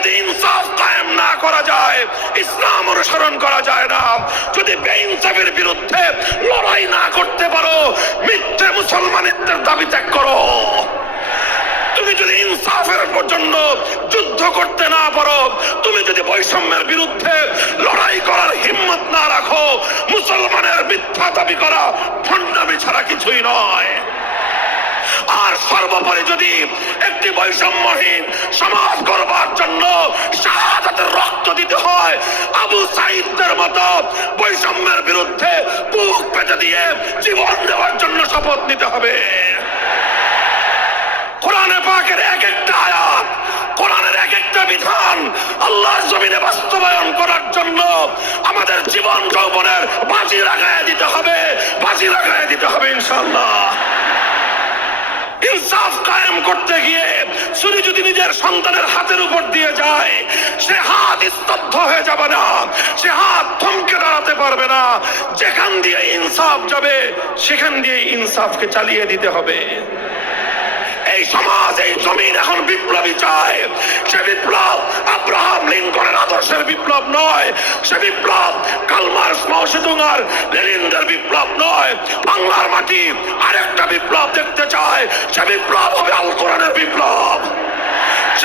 যদি ইনসাফ কায়েম না করা যায়, ইসলাম অনুসরণ করা যায় না। যদি বেইনসাফের বিরুদ্ধে লড়াই না করতে পারো, মিথ্যে মুসলমানিত্বের দাবি ত্যাগ করো। তুমি যদি ইনসাফের জন্য যুদ্ধ করতে না পারো, তুমি যদি বৈষম্যের বিরুদ্ধে লড়াই করার বিরুদ্ধে বুক পেতে দিয়ে জীবন দেওয়ার জন্য শপথ নিতে হবে। কোরআনে পাকের এক একটা আয়াত, কোরআনের এক একটা বিধান আল্লাহর জমিনে বাস্তবায়ন করার জন্য আমাদের জীবন যৌবনের বাজি লাগায় দিতে হবে, বাজি লাগায় দিতে হবে ইনশাল্লাহ ইনসাফ কায়েম করতে গিয়ে ছুরি যদি নিজের সন্তানের হাতের উপর দিয়ে যায়, সে হাত স্তব্ধ হয়ে যাবে না, সে হাত থমকে দাঁড়াতে পারবে না। যেখান দিয়ে ইনসাফ যাবে, সেখান দিয়ে ইনসাফকে চালিয়ে দিতে হবে। এই সমাজ, এই জমিন এখন বিপ্লবী চায়। সে বিপ্লব আব্রাহাম লিঙ্কনের আদর্শের বিপ্লব নয়। সে বিপ্লব কালমার লেনিনদের বিপ্লব নয়। বাংলার মাটি আরেকটা বিপ্লব দেখতে চায়। সে বিপ্লব হবে আল কোরআনের বিপ্লব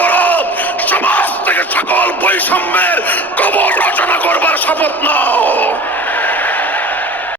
করো। সমাজ থেকে সকল বৈষম্যের কবর রচনা করবার শপথ নাও।